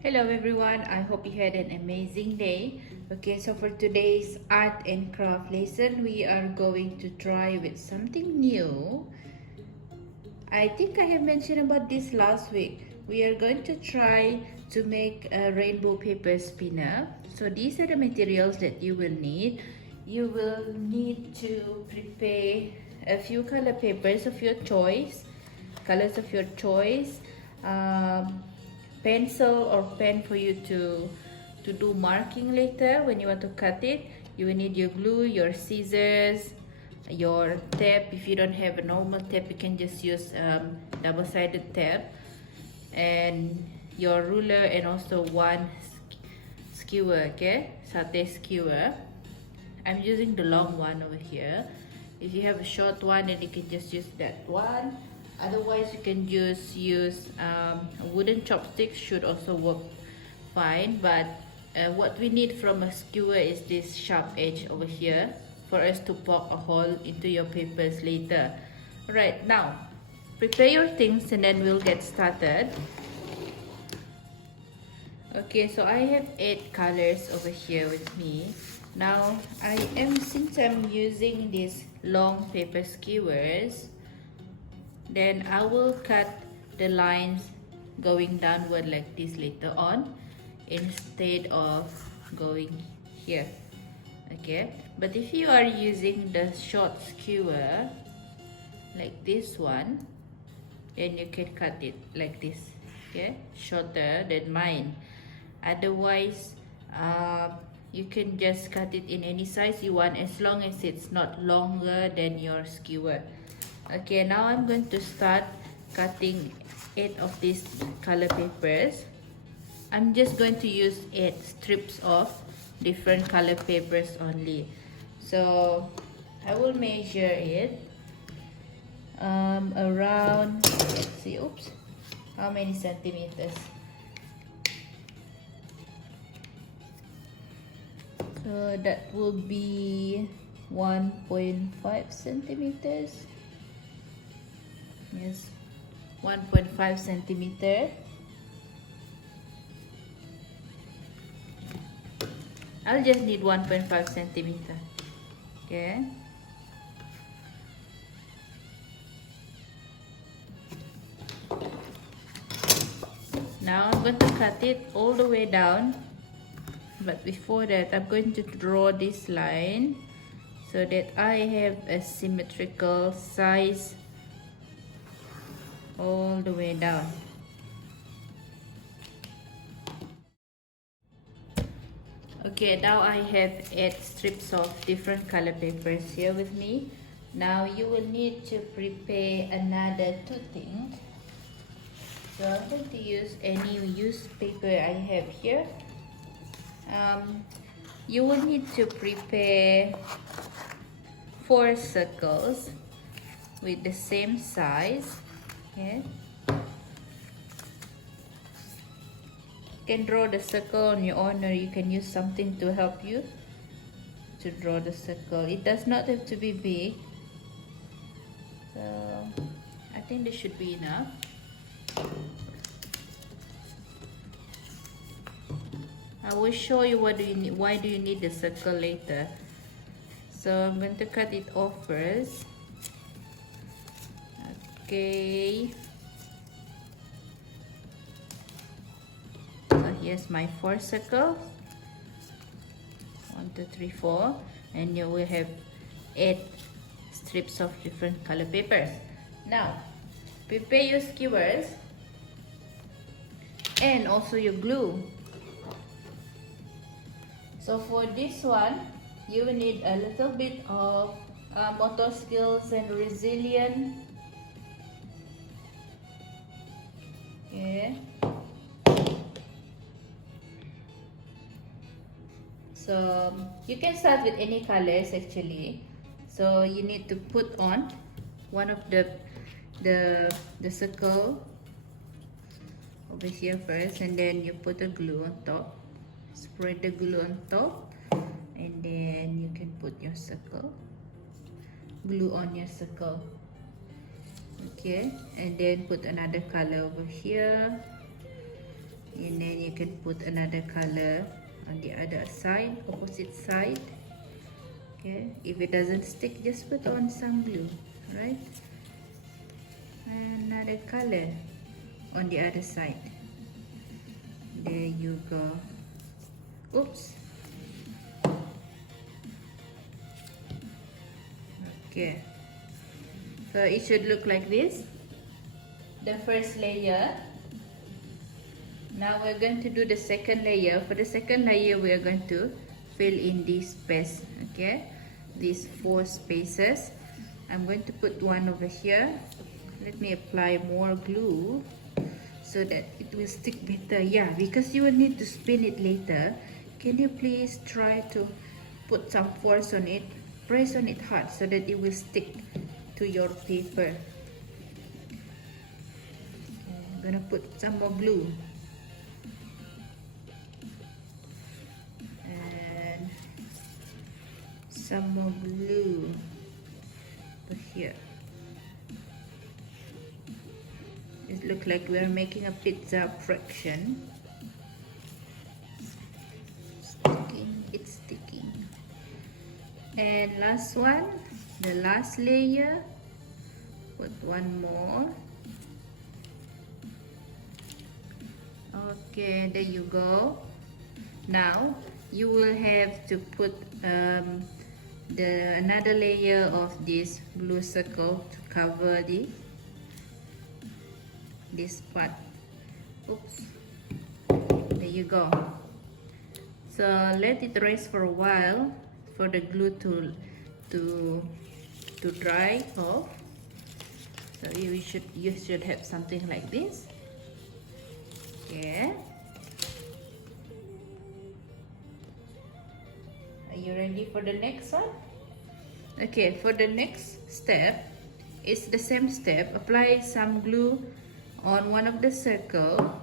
Hello everyone, I hope you had an amazing day. Okay, so for today's art and craft lesson, we are going to try with something new. I think I have mentioned about this last week. We are going to try to make a rainbow paper spinner. So these are the materials that you will need. You will need to prepare a few color papers of your choice, colors of your choice, um, pencil or pen for you to do marking later when you want to cut it. You will need your glue, your scissors, your tape. If you don't have a normal tape, you can just use double-sided tape, and your ruler, and also one skewer. Okay, satay skewer. I'm using the long one over here. If you have a short one, then you can just use that one. Otherwise, you can just use a wooden chopstick, should also work fine. But what we need from a skewer is this sharp edge over here for us to poke a hole into your papers later. Right, now prepare your things and then we'll get started. Okay, so I have 8 colors over here with me. Now, since I'm using these long paper skewers, then I will cut the lines going downward like this later on, instead of going here. Okay, but if you are using the short skewer, like this one, then you can cut it like this. Okay, shorter than mine. Otherwise, you can just cut it in any size you want, as long as it's not longer than your skewer. Okay, now I'm going to start cutting 8 of these color papers. I'm just going to use 8 strips of different color papers only. So I will measure it around, let's see, oops, how many centimeters. So that will be 1.5 centimeters. Yes, 1.5 centimeter. I'll just need 1.5 centimeter. Okay. Now I'm going to cut it all the way down. But before that, I'm going to draw this line so that I have a symmetrical size all the way down. Okay, now I have 8 strips of different color papers here with me. Now you will need to prepare another 2 things. So I'm going to use any used paper I have here. You will need to prepare 4 circles with the same size. Okay. You can draw the circle on your own, or you can use something to help you to draw the circle. It does not have to be big. So I think this should be enough. I will show you what do you need, why do you need the circle later. So I'm going to cut it off first. Okay. So here's my 4 circles. 1, 2, 3, 4, and you will have 8 strips of different color papers. Now, prepare your skewers and also your glue. So for this one, you will need a little bit of motor skills and resilience. Okay. So you can start with any colors actually. So you need to put on one of the circle over here first, and then you put the glue on top. Spread the glue on top, and then you can put your circle, glue on your circle. Okay, and then put another color over here, and then you you can put another color on the other side, opposite side. Okay, if it doesn't stick, just put on some glue, right? Another color on the other side. There you go. Oops. Okay, so it should look like this, the first layer. Now we're going to do the second layer. For the second layer, we are going to fill in this space, okay, these 4 spaces. I'm going to put one over here. Let me apply more glue so that it will stick better. Yeah, because you will need to spin it later. Can you please try to put some force on it? Press on it hard so that it will stick to your paper. Okay, I'm gonna put some more glue. And some more glue over here. It looks like we're making a pizza fraction. It's sticking. And last one, the last layer, put one more. Okay, there you go. Now you will have to put another layer of this glue circle to cover this part. Oops. There you go. So let it rest for a while for the glue to dry off. So you should have something like this. Yeah. Are you ready for the next one? Okay, for the next step, it's the same step. Apply some glue on one of the circle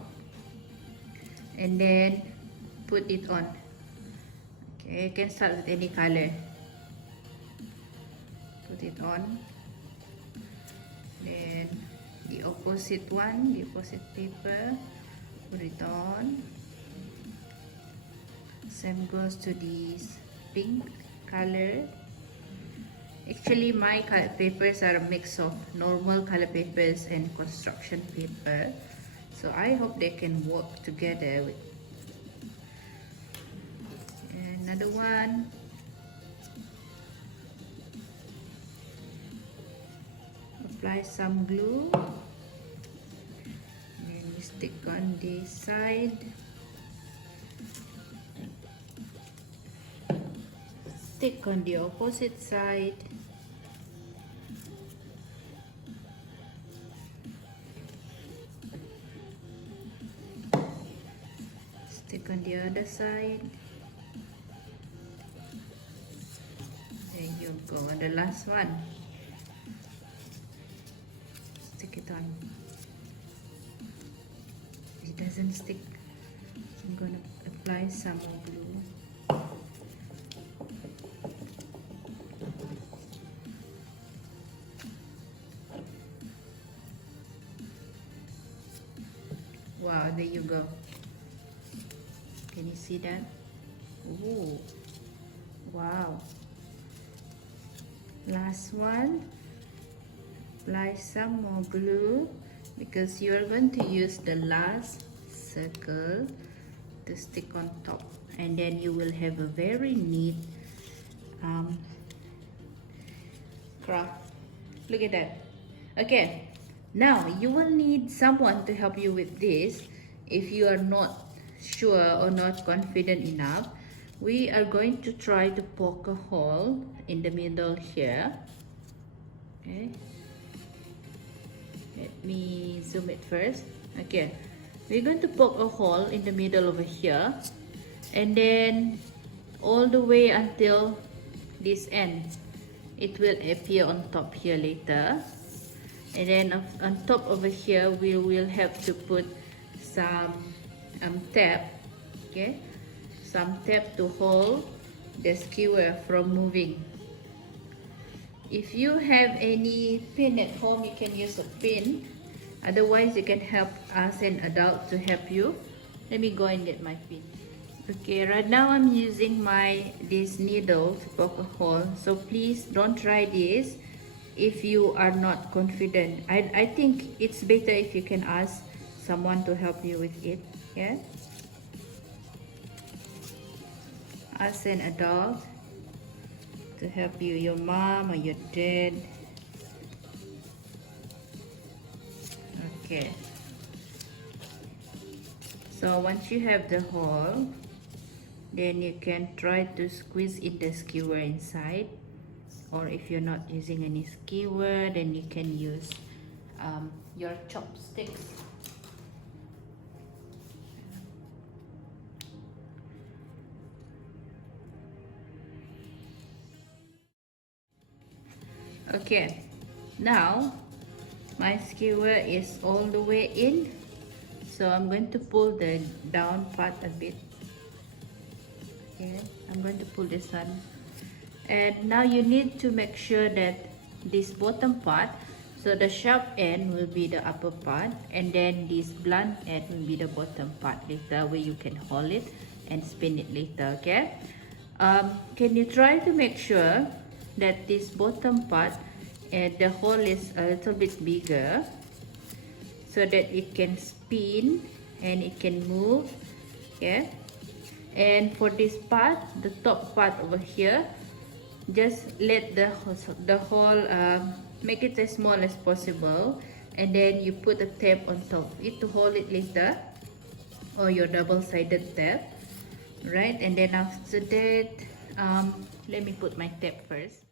and then put it on. Okay, you can start with any color. Put it on. Then the opposite one, the opposite paper, put it on. Same goes to this pink color. Actually, my color papers are a mix of normal color papers and construction paper. So I hope they can work together with another one. Apply some glue. And we stick on this side. Stick on the opposite side. Stick on the other side. There you go. And the last one. Stick it on. If it doesn't stick, I'm gonna apply some more glue. Wow, there you go. Can you see that? Ooh. Wow. Last one. Apply some more glue because you are going to use the last circle to stick on top, and then you will have a very neat craft. Look at that. Okay, now you will need someone to help you with this if you are not sure or not confident enough. We are going to try to poke a hole in the middle here. Okay, let me zoom it first. Okay, we're going to poke a hole in the middle over here, and then all the way until this end. It will appear on top here later, and then on top over here we will have to put some tape. Okay, some tape to hold the skewer from moving. If you have any pin at home, you can use a pin. Otherwise, you can help us an adult to help you Let me go and get my pin. Okay, right now I'm using this needle to poke a hole. So please don't try this if you are not confident. I think it's better if you can ask someone to help you with it. Yeah, ask an adult to help you, your mom or your dad. Okay, so once you have the hole, then you can try to squeeze in the skewer inside, or if you're not using any skewer, then you can use your chopsticks. Okay, now my skewer is all the way in, so I'm going to pull the down part a bit. Okay, I'm going to pull this one, and now you need to make sure that this bottom part, so the sharp end will be the upper part, and then this blunt end will be the bottom part. Later where you can hold it and spin it later. Okay, can you try to make sure that this bottom part and the hole is a little bit bigger, so that it can spin and it can move. Okay, and for this part, the top part over here, just let the hole, make it as small as possible, and then you put a tape on top of it to hold it later, or your double-sided tape, right? And then after that, let me put my tape first.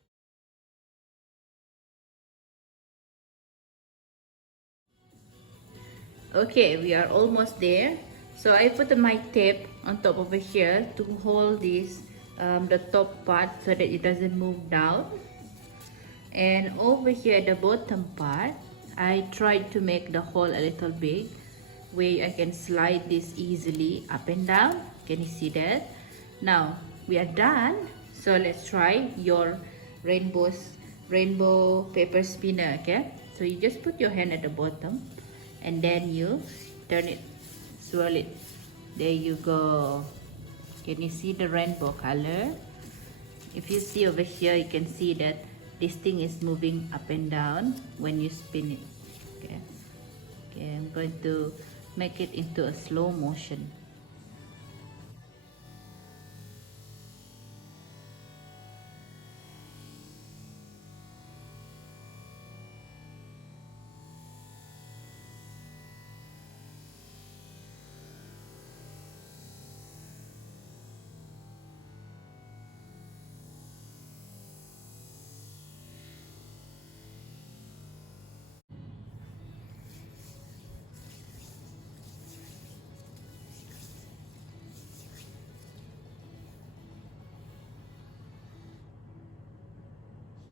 Okay, we are almost there. So I put my tape on top over here to hold this, the top part, so that it doesn't move down. And over here at the bottom part, I tried to make the hole a little big, where I can slide this easily up and down. Can you see that? Now we are done. So let's try your rainbow paper spinner. Okay, so you just put your hand at the bottom, and then you turn it, swirl it. There you go. Can you see the rainbow color? If you see over here, you can see that this thing is moving up and down when you spin it. Okay, I'm going to make it into a slow motion.